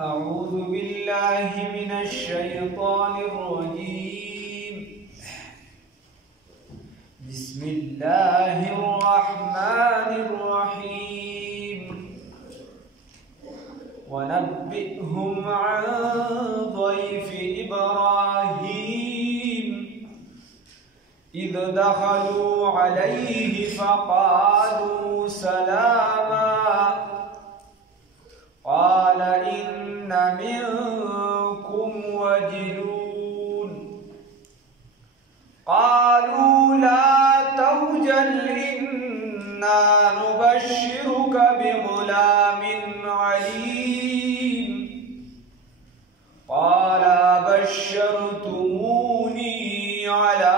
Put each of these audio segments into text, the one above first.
أعوذ بالله من الشيطان الرجيم. بسم الله الرحمن الرحيم. ونبئهم عن ضيف إبراهيم إذ دخلوا عليه فقالوا سلاما قال إن منكم وجلون قالوا لا توجل إنا نبشرك بغلام عليم قال بشرتموني على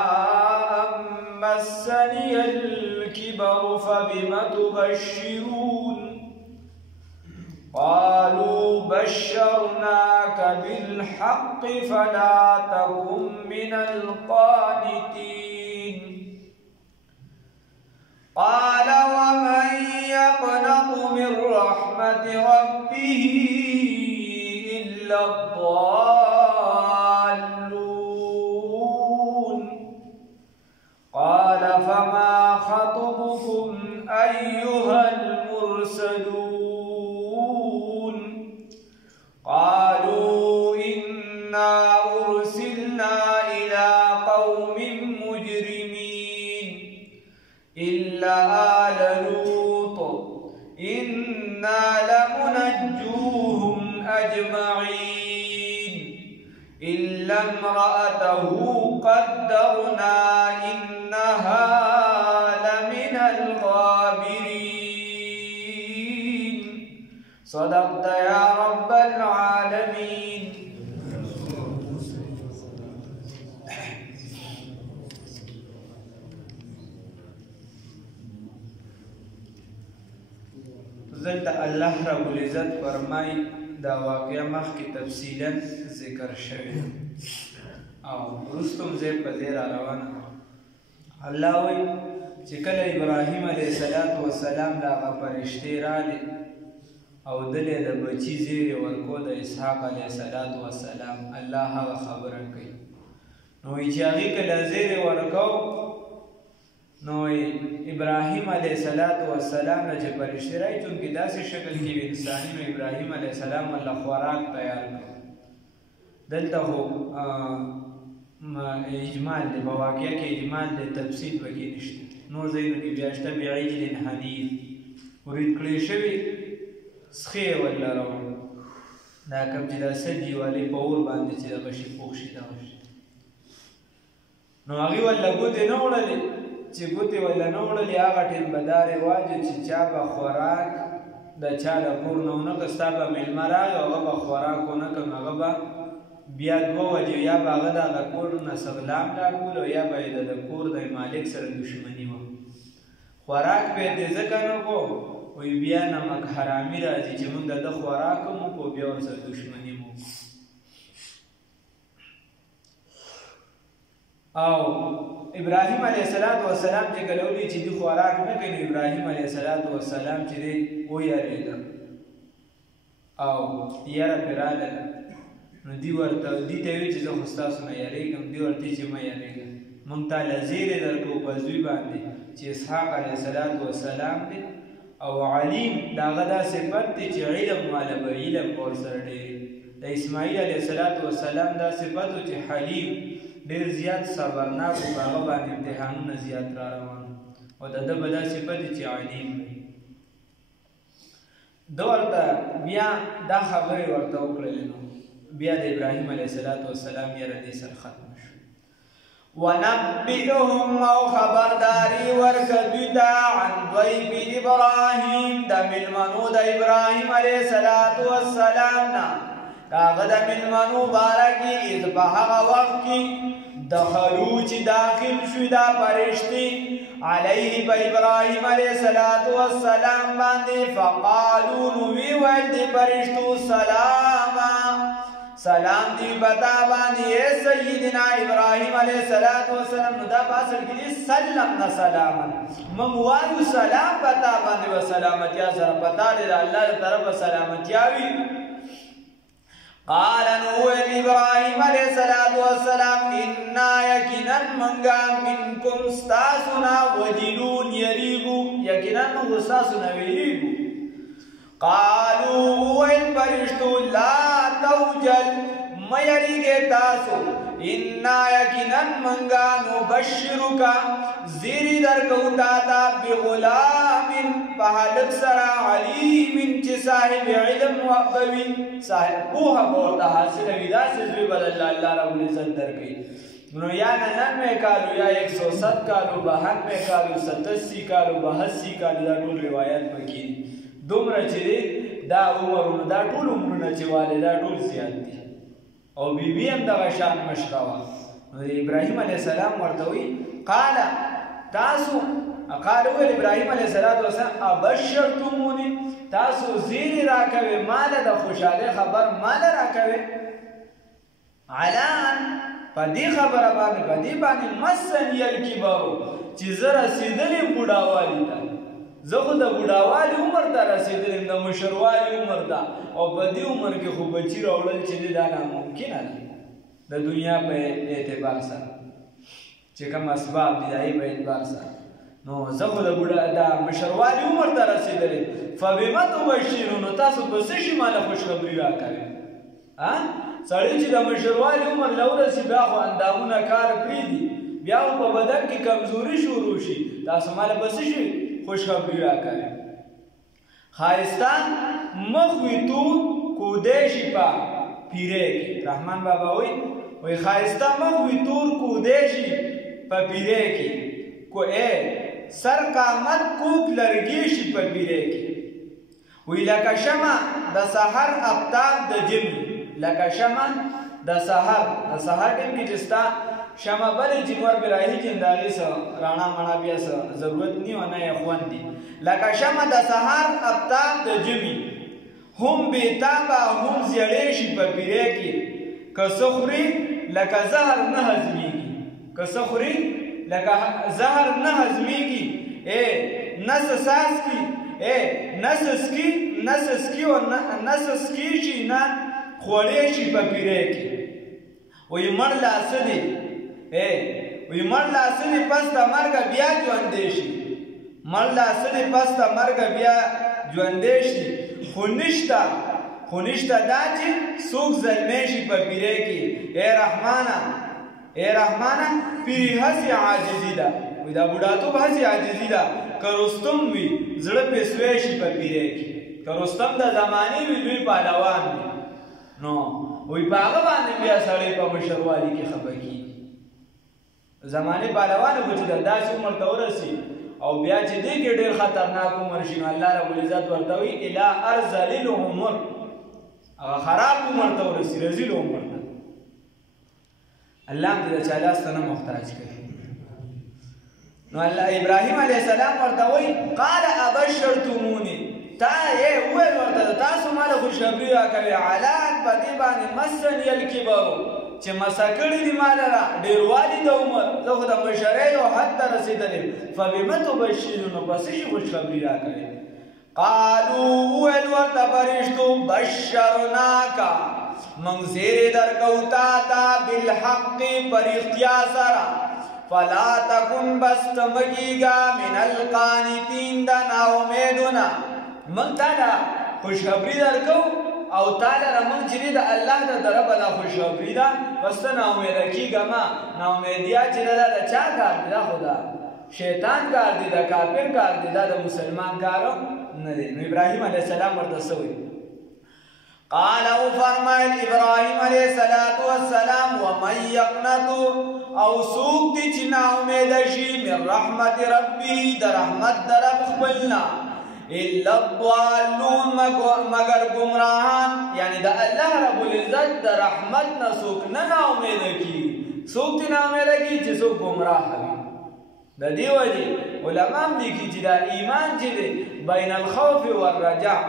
أن مسني الكبر فبم تبشرون قالوا بشرناك بالحق فلا تكن من القانتين قال ومن يقنط من رحمة ربه إلا الضالون قال فما خطبكم أيها المرسلون قالوا إنا أرسلنا إلى قوم مجرمين إلا آل لوط إنا لمنجوهم أجمعين إلا امرأته قدرنا إنها لمن الغابرين صدقت يا رب العالمين. زلت الله رب العزت فرمای دا واقعه مخکې تفصیلا ذکر شوی او رستم زی په دې را روانه الله وایي چې کله ابراهیم علیه السلام د هغه فرشتې راغلې او دلې د بچي زیری ورکو د اسحاق علیه السلام الله هغه خبره کوي نو چې هغې کله زیری ورکو نو ابراهیم علیه السلام نه چې فرشتې رایي چونکې داسې شکل کې وي انساني نو ابراهیم علیه السلام الله خوراک تیار کړ دلته خو اجمال دی په واقعه کې اجمال دی تفصیل پکې نشته نور ځایونو کې بیا شته بعجل حنیذ ورید کړی شوي سخې ولا روان دا کوم چې دا سجي والې په اور باندې چې دغه شي پوښ شي دغه شي نو هغې ولا ګوتې نه وړلې چې ګوتې ولا نه وړلې هغه ټیم به دا رواج چې چا به خوراک د چا د کور نه ونه که ستا به میلمه راغی هغه به خوراک ونه کړ نو هغه به بیا دوه وجې یا به هغه د هغه کور نه سغلام راکول او یا به یې د کور د مالک سره دشمني وه خوراک به یې ځکه نه کو وی بیا نمک حرامي راځي چې موږ د ده خوراک هم وکړو بیا ورسره دښمني مو او ابراهیم علیه السلام چې کله ولید چې دوی خوراک نه کوي نو ابراهیم علیه السلام چې دی ویرېده او یره پرې راغله نو دوی ورته دوی ته ویل چې زه خو ستاسو نه یریږم دوی ورته چې مه یریږه موږ تاله زیری درکړو په زوی باندې چې اسحاق علیه السلام دی او علیم داغه دا صفت دی چې علم والا به علم ورسره ډېر د اسماعیل علیه السلام دا صفت و چې حلیم ډېر زیات صبرناک و په هغه باندې امتحانونه زیات را روان او د ده به دا صفت دی چې علیم وي ده ورته بیا دا خبرې ورته وکړلې نو بیا د ابراهیم علیه السلام یره دې سره ختم شو ونبئهم او خبرداری ورکدوی دا عن ضیف ابراهیم دا ملمنو دا ابراهیم علیه السلام نا داغه دا ملمنو بارکی از بحق وقت کی دخلو چی داخل شوی دا پرشتی علیه با ابراهیم علیه السلام باندی فقالو نوی ویل دی پرشتو سلاما سلام دی بتا باندې سیدنا ابراهیم علیه السلام نو دا پاسل کې سلمنا سلاما من وایو سلام بتا باندې و سلامتی سره پتا دی الله تعالی طرف سلامتی وي قال نو ابراهيم عليه الصلاه والسلام انا يقينا منغا منكم استاسنا وجلون يريغو يقينا استاسنا ويريغو قالوا وين فرشتو لا توجل ما يريغي تاسو انا يقينا منغا نبشرك زيري دركو تاتا بغلام فهلك سرا عليم چه صاحب علم وقبوی صاحب بوها بورتا حاصل ویدا سزوی بل اللہ رب العزت درکی نو یا 99 کالو یا 107 کالو 92 کالو 87 کالو 82 کالو دا ټول روایت پکې دومره چې دا عمرونه دا ټول عمرونه چې والي دا ټول زیات دي او بیبي هم دغه شان مشروا ابراهيم عليه السلام ورته وی قال تاسو قالوا ابراهيم عليه السلام ابشرتموني تاسو زیر راکوي مال د خوشاله خبر مال راکوي على پدې خبره باندې مسن الکبر چې زره سیدلې بډاوالي ته زه خو د بډاوالي عمر ته رسیدلم د مشروالي عمر ته او په دې عمر کې خو بچی راوړل چې دا ناممکنه ده د دنیا په اعتبار سره چې کوم اسباب دي دای په اعتبار سره نو زه خو د بډا د مشروالي عمر ته رسیدلم فبما تبشرون تاسو په څه شي مال خوشخبری راکوي ها سړی چې د مشروالي عمر لورسي بیا خو اندامونه کار پریدي بیا په بدن کې کمزوري شروع شي تاسو مال په څه شي خوشخبری راکوي خایستان مخوی تو کودشی پا پیره کی رحمان بابا وی خایستا مخوی تور کودشی پا پیره کی کو اے سر قامت کوک لرگیشی پا پیره کی وی لکا شما دا سحر افتاب دا جمی لکا شما دا سحر ٹیم کی جستا شما بلی جنور براہی جنداغی سا رانا منا بیا سا ضرورت نہیں ہونا یا خوان دی لکا شما دا سحر افتاب دا جمی هم بیتابا هم زیڑیشی پا پیرے کی کسخری لکا زہر نہزمی کی کسخری لکا زہر نہزمی کی اے نس ساس کی اے نس سکی شی نا خوڑیشی پا پیرے کی وی مر لاسدی وی مر لاسدی پس تا مرگا بیا جواندیشی مر لاسدی پس تا مرگا بیا جواندیشی خونشتا دا چی سوک ظلمیشی پا پیرے کی اے رحمانا پیری حسی عاجزی دا وی دا بڑاتو با حسی عاجزی دا کرستم وی زڑ پیسویشی پا پیرے کی کرستم دا زمانی وی دوی پالوان وی نو وی پاگا باندې بیا سړی په مشروالی کې خبر کی زمانه پهلوان کو چې داسې عمر ته ورسی او بیا چې دې کې ډېر خطرناک عمر شي الله رب العزت ورته وی الی ارذل العمر هغه خراب عمر ته ورسی رذیل عمر ته الله دې چې الله ستنه محتاج کړي نو الله ابراهیم علیه السلام ورته وی قال ابشرتمونی تا یې وویل ورته تاسو مال خوشخبري راکوي علان په دې باندې مسن الکبر چې مسکړی دی مال را ډیروالي د عمر زه خو د مشرۍ او حد ته رسېدلم فبما تبشرون پس شي خوشخبري راکوي قالوا وویل ورته فرشتو بشرناک موږ زیری درکو تا ته بالحق پر اختیا سره فلا تکن بس تمگیگا من القانتین دا ناامیدونا من تالا خوشخبری درکو او تالا من چلی دا اللہ دا درب دا خوشخبری دا بس تا ناامیدکیگا ما ناامیدیا چلی دا چا کار دی دا خدا شیطان کار دی دا کافر کار دی دا مسلمان کارو ندی نو ابراہیم علیہ السلام وردسوی قال او فرمائل ابراہیم علیہ السلام ومن یقنتو او سوک دی چنا امیدشی من رحمت ربی در رحمت در رب خبلنا الا الضالون مگر گمراہان یعنی دا اللہ رب العزت در رحمت نسوک ننا امیدکی سوک دی نا امیدکی چی سوک گمراہ بھی دا دیو جی علماء دیکھی چی دا ایمان چی دی بین الخوف والرجع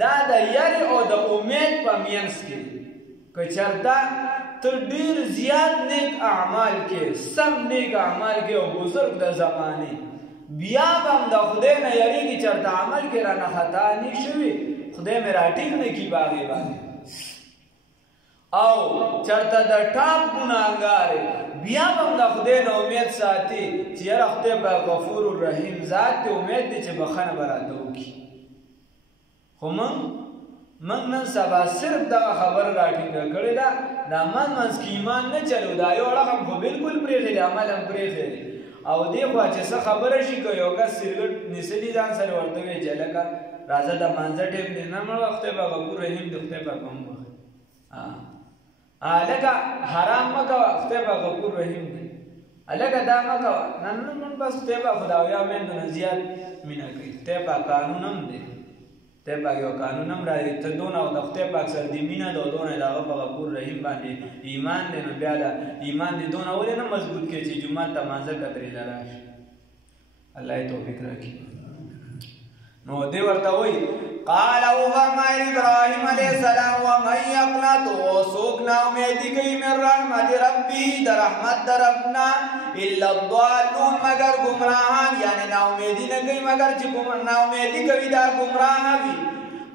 دا دا یری او دا امید پا مینس کی کچرتا تر دیر زیاد نیک اعمال کے سم نیک اعمال کے او بزرگ دا زمانی بیا بام دا خدای نا یری کی چرتا عمل کے رانا خطا نی شوی خدای میرا ٹک نے کی باغی باغی او چرته د ټاپ ګناهګار بیا هم د خدای نه امید ساتي چې یاره خدای به غفور رحیم ذات دی امید دی چې بخښنه به راته وکړي خو موږ نن سبا صرف دغه خبره راټینګه کړې ده دا منځ کې ایمان نه چلو دا یو رقم خو بالکل پرېښی دی عمل هم پرېښی دی او دې خوا چې څه خبره شي که یو کس سګرټ نیسلي ځان سره ورته وایي چې هلکه راځه د مانځه ټیم دی نه مړه خدای به غفور رحیم دی خدای پاک هم بخښي لکه حرام مه کوه خدای به غفور رحیم دی لکه دا مه کوه نن بس خدای به خداویا میندو نه زیات مینه کوي خدای پاک قانون هم دی خدای پاک یو قانون هم راځي ته دونه د خدای پاک سره دې مینه ده او دونه د هغه په غفور رحیم باندې ایمان دی نو بیا د ایمان دې دونه ولې نه مضبوط کړي چې جومات ته مانځه کترېله راشي الله یې توفیق راکړي نو دې ورته وایي قال او فرمایل ابراهیم علیه السلام ومن یقنط څوک نا امیدي کوي من رحمت ربه د رحمت د ربنا الا الضالون مگر ګمراهان یعنی نا امیدي نه کوي مگر چې نا امیدي کوي دا ګمراه وي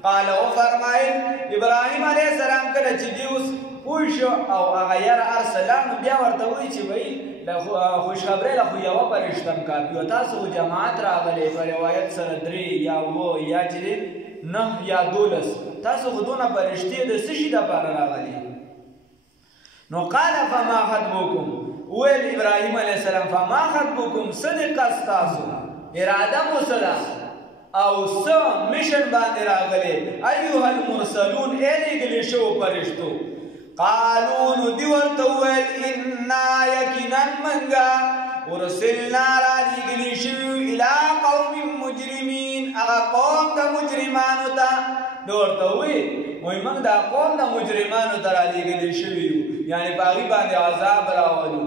قال او فرمایل ابراهیم علیه السلام کله چې دی اوس پوه شو او هغه یاره ارسلان نو بیا ورته وایي چې بهی خوشخبری له خو یوه پرشته هم کافي وه تاسو خو جماعت راغلی په روایت سره 3 یا 9 یا چې دی 9 یا 12 تاسو خو دونه پرشتې د څه شي دپاره راغلي نو قال فما خطبکم وویل ابراهیم علیه السلام فما خطبکم څه د قصد تاسو اراده مو څه ده او څه مشن باندې راغلی ایها المرسلون ای لېږلي شوو پرشتو قالو نو دی ورته وویل انا یقینا منګه ورسلنا را لېږلي شوي الی قوم مجرمین هغه قوم د مجرمانو ته ده ورته ووایي وایي موږ دا قوم د مجرمانو ته را لېږلي شوي یو یعنې په هغوی باندې عذاب راولو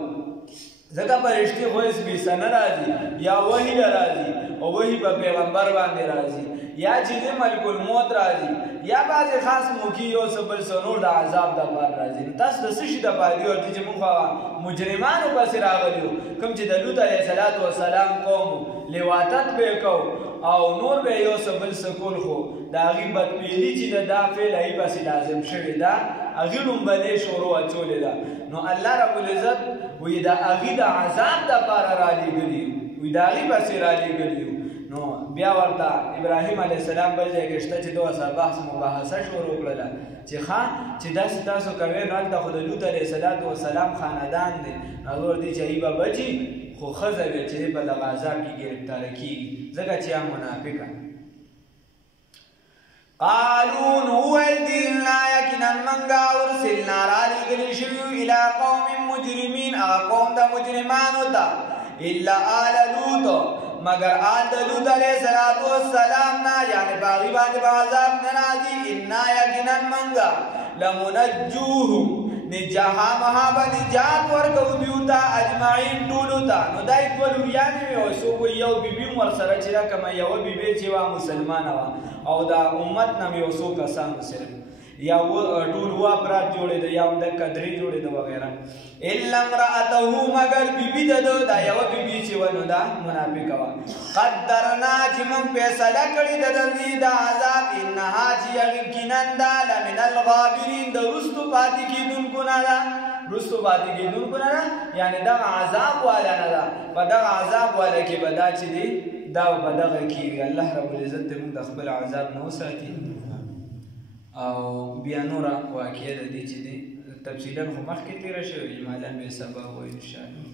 ځکه پرشتې خو هېڅ بېسه نه راځي یا وحي له راځي او وحي په پیغمبر باندې راځي یا چې د ملک الموت راځي یا بعضې خاص موقع یو څه بل څه نور د عذاب دپاره راځي نو تاسو د څه شي دپاره دي ورته چې موږ هغه مجرمانو پسې راغلي وو کوم چې د لوط علیه السلام قوم لواطت به یې کو او نور به یو څه بل څه کول خو د هغې بدپیلي چې د دا فعل هغې پسې لازم شوې ده هغې لومبنۍ شروع اچولې ده نو الله رب العزت وایي د هغې د عذاب دپاره رالېږلي وایي د هغې پسې رالېږلي نو بیا ورته ابراهیم علیه السلام بل ځای کې شته چې دوه سره بحث مباحثه شروع کړله چې ښه چې داسې تاسو کوئ نو هلته خو د لوط علیه السلام خاندان دی هغه ورته چې هغې به بچي خو ښځه بیا چې دی په دغه عذاب کې ګرفتاره کېږي ځکه چې هغه منافقه قالو نو وویل دي انا یقینا منګه ارسلنا رالېږلي شوي الی قوم مجرمین هغه قوم د مجرمانو ته الا آل لوط مگر آل د لوط علیه السلام نه یعنې په هغې باندې به عذاب نه راځي انا یقینا منګه لمنجوهم خامخا به نجات ورکوو دوی ته اجمعین ټولو ته نو دا یې دوه لوریانې وې او څوک وایي یو بیبي هم ورسره چې ده کومه یوه بیبي چې وه مسلمانه وه او د امت نه مې یو څو کسانو صرف یا ټول اوه افراد جوړېده یا هم دقه 3 جوړېده وغیره الا امرأته مگر بیبي د ده دا یوه بیبي چې وه نو دا منافقه وه قدرنا چې موږ فیصله کړې ده د دې د عذاب انها چې یقینا ده لمن الغابرین د وروستو پاتې کېدونکو نه ده وروستو پاتې کېدونکو نه ده یعنې دغه عذاب والا نه ده په دغه عذاب والا کې به دا چې دی دا به دغه کې وي الله رب العزت دې موږ د خپل عذاب نه وساتي او بیا نوره واقعه د دې چې دی تفصیلا خو مخکې تېره شوې اجمالا به سبا وایو انشاءالله